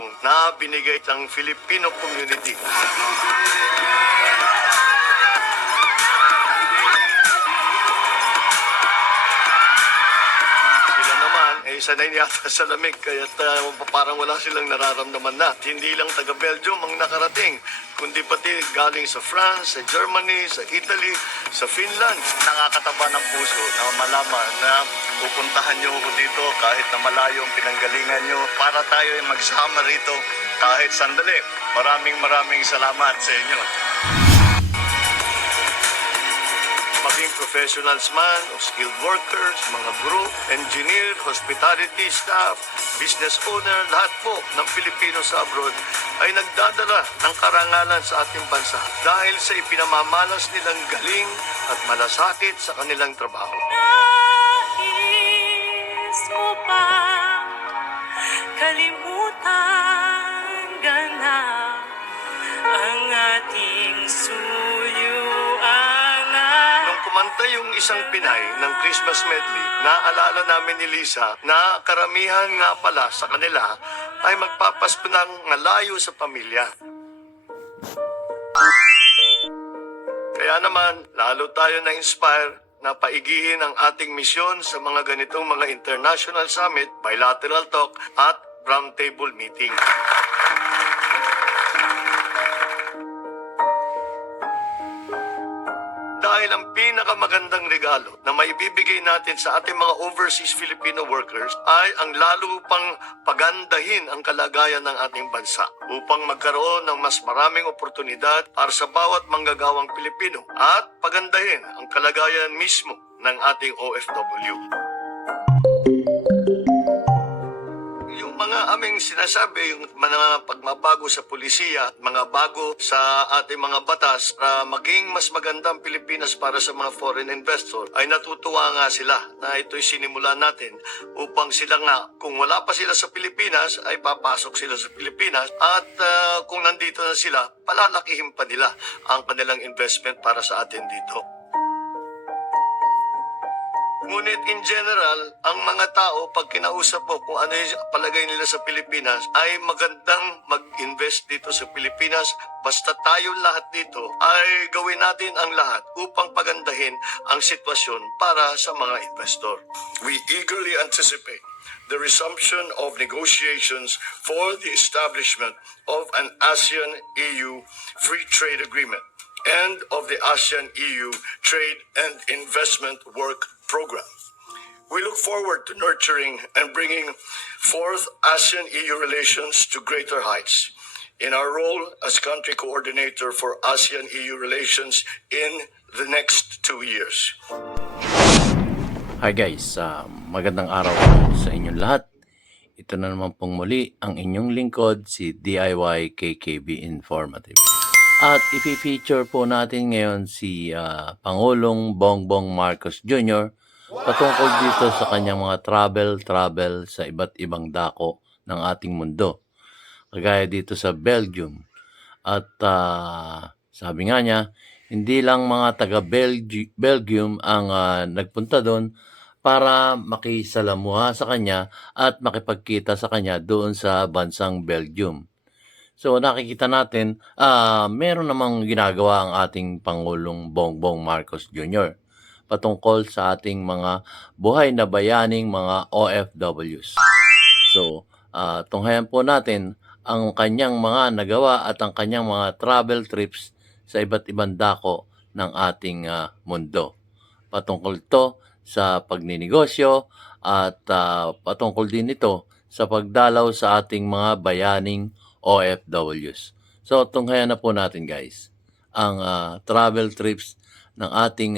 na binigay ng Filipino community. Sila naman, sanay yata sa lamig, kaya parang wala silang nararamdaman na. Hindi lang taga-Belgium ang nakarating, kundi pati galing sa France, sa Germany, sa Italy, sa Finland. Nakakataba ng puso na malaman na pupuntahan nyo ako dito kahit na malayo ang pinanggalingan nyo para tayo ay magsama rito kahit sandali. Maraming salamat sa inyo. Maging professionals man o skilled workers, mga group, engineer, hospitality staff, business owner, lahat po ng Pilipino sa abroad ay nagdadala ng karangalan sa ating bansa dahil sa ipinamamalas nilang galing at malasakit sa kanilang trabaho. Nais mo pa kalimutan ganap ang ating suyuan. Nung kumanta yung isang Pinay ng Christmas medley, naalala namin ni Lisa na karamihan nga pala sa kanila ay magpapasko ng ngalayo sa pamilya. Kaya naman, lalo tayo na-inspire na paigihin ang ating misyon sa mga ganitong mga international summit, bilateral talk at roundtable meeting. Dahil ang pinakamagandang regalo na maibibigay natin sa ating mga overseas Filipino workers ay ang lalo pang pagandahin ang kalagayan ng ating bansa upang magkaroon ng mas maraming oportunidad para sa bawat manggagawang Pilipino at pagandahin ang kalagayan mismo ng ating OFW. Yung mga aming sinasabi, yung mga pagmabago sa pulisiya at mga bago sa ating mga batas para maging mas magandang Pilipinas para sa mga foreign investor, ay natutuwa nga sila na ito'y sinimula natin upang sila nga, kung wala pa sila sa Pilipinas, ay papasok sila sa Pilipinas at kung nandito na sila, palalakihin pa nila ang kanilang investment para sa atin dito. Ngunit in general, ang mga tao, pag kinausap mo kung ano yung palagay nila sa Pilipinas, ay magandang mag-invest dito sa Pilipinas. Basta tayo lahat dito ay gawin natin ang lahat upang pagandahin ang sitwasyon para sa mga investor. We eagerly anticipate the resumption of negotiations for the establishment of an ASEAN-EU Free Trade Agreement and of the ASEAN-EU Trade and Investment Work Program. We look forward to nurturing and bringing forth ASEAN-EU relations to greater heights in our role as country coordinator for ASEAN-EU relations in the next 2 years. Hi guys, magandang araw sa inyong lahat. Ito na naman pong muli ang inyong lingkod, si DIY KKB Informative. At ipi-feature po natin ngayon si Pangulong Bongbong Marcos Jr. patungkol dito sa kanyang mga travel sa iba't ibang dako ng ating mundo. Kagaya dito sa Belgium. At sabi nga niya, hindi lang mga taga-Belgium ang nagpunta doon para makisalamuha sa kanya at makipagkita sa kanya doon sa bansang Belgium. So nakikita natin, meron namang ginagawa ang ating Pangulong Bongbong Marcos Jr. patungkol sa ating mga buhay na bayaning mga OFWs. So, tunghayan po natin ang kanyang mga nagawa at ang kanyang mga travel trips sa iba't ibang dako ng ating mundo. Patungkol ito sa pagninegosyo at patungkol din ito sa pagdalaw sa ating mga bayaning OFWs. So, tunghayan na po natin guys ang travel trips ng ating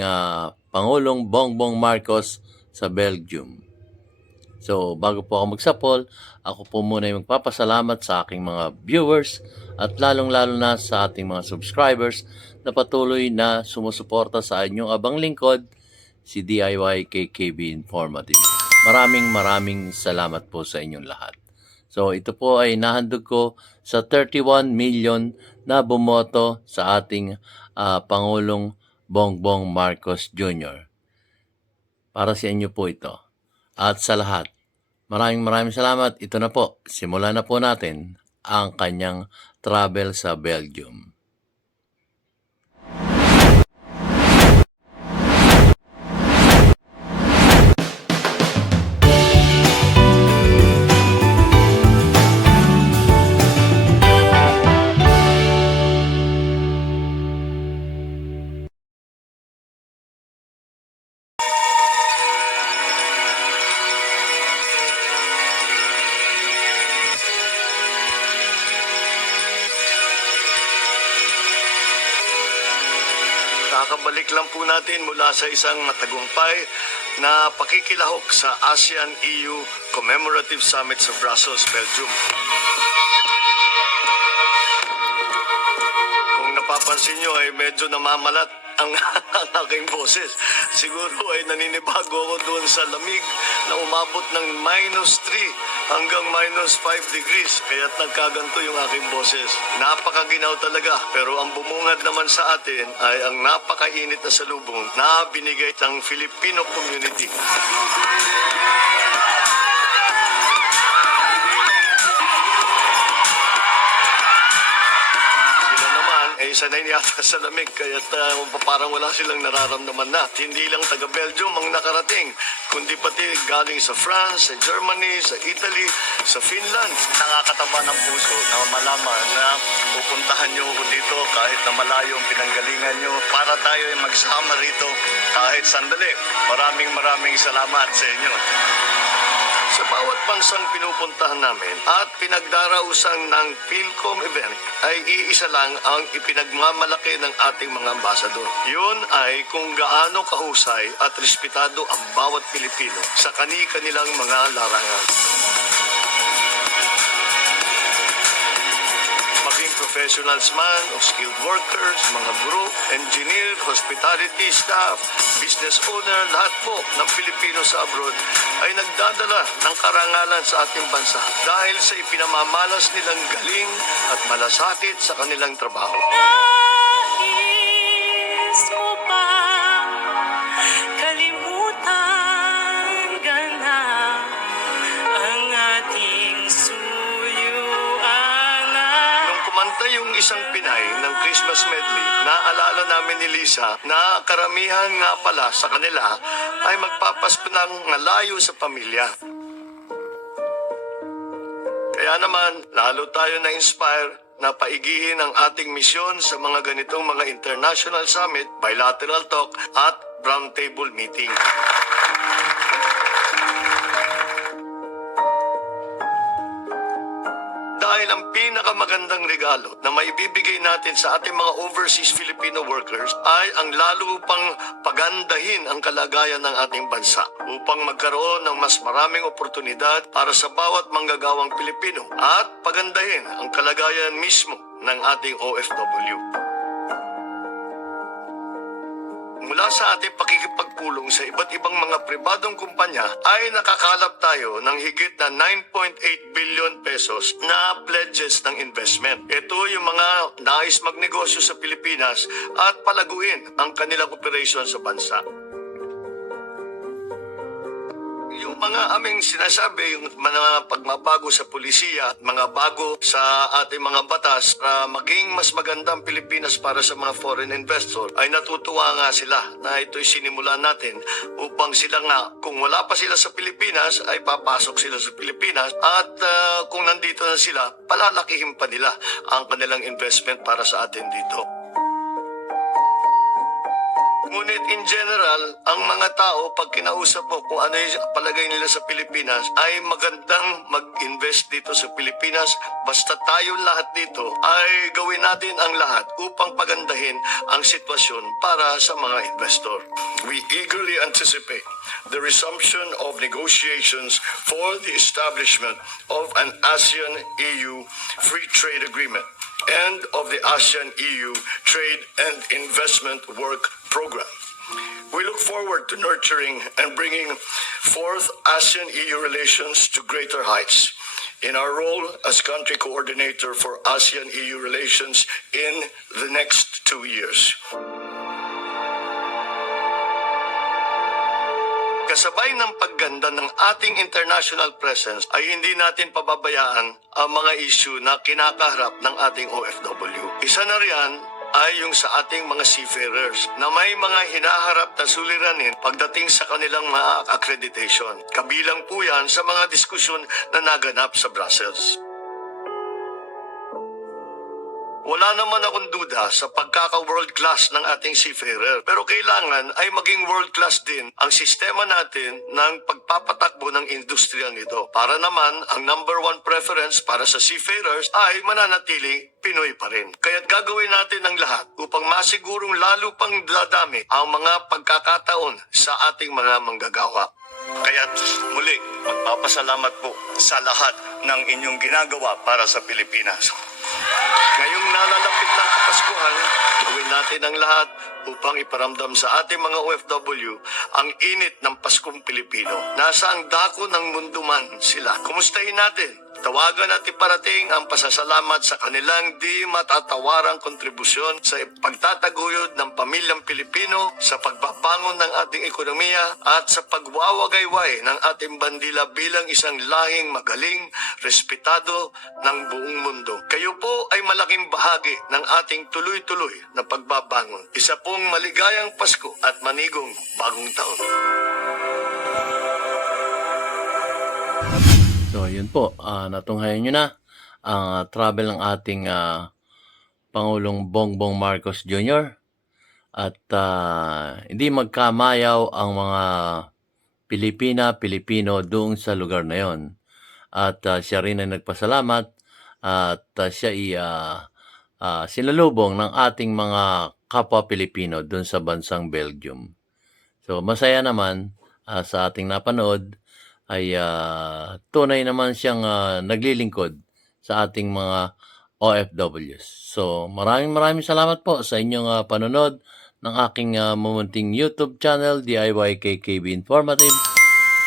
Pangulong Bongbong Marcos sa Belgium. So, bago po ako magsapol, ako po muna yung magpapasalamat sa aking mga viewers at lalong-lalo na sa ating mga subscribers na patuloy na sumusuporta sa inyong abang lingkod, si DIY KKB Informative. Maraming salamat po sa inyong lahat. So, ito po ay nahandog ko sa 31 million na bumoto sa ating Pangulong Bongbong Marcos Jr. Para sa inyo po ito. At sa lahat, maraming salamat. Ito na po, simulan na po natin ang kanyang travel sa Belgium. Kakabalik lang po natin mula sa isang matagumpay na pakikilahok sa ASEAN-EU Commemorative Summit sa Brussels, Belgium. Kung napapansin nyo ay medyo namamalat ang aking boses. Siguro ay naninibago ako doon sa lamig na umabot ng -3 hanggang -5 degrees. Kaya't nagkaganto yung aking boses. Napakaginaw talaga. Pero ang bumungad naman sa atin ay ang napakainit na salubong na binigay ng Filipino community. Sanay yata sa lamig, kaya parang wala silang nararamdaman na. Hindi lang taga Belgium ang nakarating, kundi pati galing sa France, sa Germany, sa Italy, sa Finland. Nakakataba ng puso na malaman na pupuntahan nyo ko dito kahit na malayo ang pinanggalingan nyo para tayo ay magsama rito kahit sandali. Maraming salamat sa inyo. Sa bawat bansang pinupuntahan namin at pinagdarausan ng PhilCom event ay iisa lang ang ipinagmamalaki ng ating mga ambasador. Yun ay kung gaano kahusay at respetado ang bawat Pilipino sa kani-kanilang mga larangan. Maging professionals man o skilled workers, mga guro, engineer, hospitality staff, business owner, lahat po ng Pilipino sa abroad ay nagdadala ng karangalan sa ating bansa dahil sa ipinamamalas nilang galing at malasakit sa kanilang trabaho. Nais mo ba kalimutan na ang ating suyuan? Nung kumanta yung isang Pinay ng Christmas medley, naalala namin ni Lisa na karamihan nga pala sa kanila ay magpapasko ng malayo sa pamilya. Kaya naman, lalo tayo na-inspire na paigihin ang ating misyon sa mga ganitong mga international summit, bilateral talk at roundtable meeting. Dahil ang pinakamagandang regalo na maibibigay natin sa ating mga overseas Filipino workers ay ang lalo pang pagandahin ang kalagayan ng ating bansa upang magkaroon ng mas maraming oportunidad para sa bawat manggagawang Pilipino at pagandahin ang kalagayan mismo ng ating OFW. Mula sa ating pakikipagpulong sa iba't ibang mga pribadong kumpanya ay nakakalap tayo ng higit na 9.8 billion pesos na pledges ng investment. Ito yung mga nais magnegosyo sa Pilipinas at palaguin ang kanilang operasyon sa bansa. Yung mga aming sinasabi, yung mga pagmabago sa pulisiya at mga bago sa ating mga batas para maging mas magandang Pilipinas para sa mga foreign investor, ay natutuwa nga sila na ito'y sinimulan natin upang sila nga, kung wala pa sila sa Pilipinas, ay papasok sila sa Pilipinas at kung nandito na sila, palalakihin pa nila ang kanilang investment para sa atin dito. Ngunit in general, ang mga tao pag kinausap mo kung ano yung palagay nila sa Pilipinas ay magandang mag-invest dito sa Pilipinas. Basta tayo lahat dito ay gawin natin ang lahat upang pagandahin ang sitwasyon para sa mga investor. We eagerly anticipate the resumption of negotiations for the establishment of an ASEAN-EU Free Trade Agreement and of the ASEAN-EU Trade and Investment Work Program. We look forward to nurturing and bringing forth ASEAN-EU relations to greater heights in our role as country coordinator for ASEAN-EU relations in the next 2 years. Kasabay ng pagganda ng ating international presence ay hindi natin pababayaan ang mga issue na kinakaharap ng ating OFW. Isa na riyan ay yung sa ating mga seafarers na may mga hinaharap na suliranin pagdating sa kanilang mga accreditation. Kabilang po yan sa mga diskusyon na naganap sa Brussels. Wala naman akong duda sa pagkaka-world class ng ating seafarer. Pero kailangan ay maging world class din ang sistema natin ng pagpapatakbo ng industriyang ito. Para naman, ang number one preference para sa seafarers ay mananatiling Pinoy pa rin. Kaya't gagawin natin ang lahat upang masigurong lalo pang dadami ang mga pagkakataon sa ating mga manggagawa. Kaya't muli, magpapasalamat po sa lahat ng inyong ginagawa para sa Pilipinas. Ngayong nalalapit ng Kapaskuhan, gawin natin ang lahat upang iparamdam sa ating mga OFW ang init ng Paskong Pilipino. Nasa ang dako ng mundo man sila. Kumustahin natin? Tawagan at iparating ang pasasalamat sa kanilang di matatawarang kontribusyon sa pagtataguyod ng pamilyang Pilipino, sa pagbabangon ng ating ekonomiya at sa pagwawagayway ng ating bandila bilang isang lahing magaling, respetado ng buong mundo. Kayo po ay malaking bahagi ng ating tuloy-tuloy na pagbabangon. Isa pong maligayang Pasko at manigong bagong taon. So, yun po. Natunghayan nyo na ang travel ng ating Pangulong Bongbong Marcos Jr. At hindi magkamayaw ang mga Pilipino doon sa lugar na yon. At siya rin ay nagpasalamat at siya ay sinalubong ng ating mga kapwa Pilipino doon sa bansang Belgium. So, masaya naman sa ating napanood ay tunay naman siyang naglilingkod sa ating mga OFWs. So, maraming salamat po sa inyong panonood ng aking mumunting YouTube channel, DIY-KKB Informative.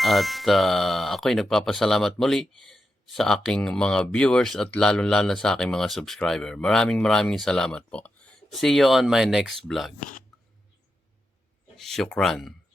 At ako'y nagpapasalamat muli sa aking mga viewers at lalo-lalo sa aking mga subscriber. Maraming salamat po. See you on my next vlog. Shukran.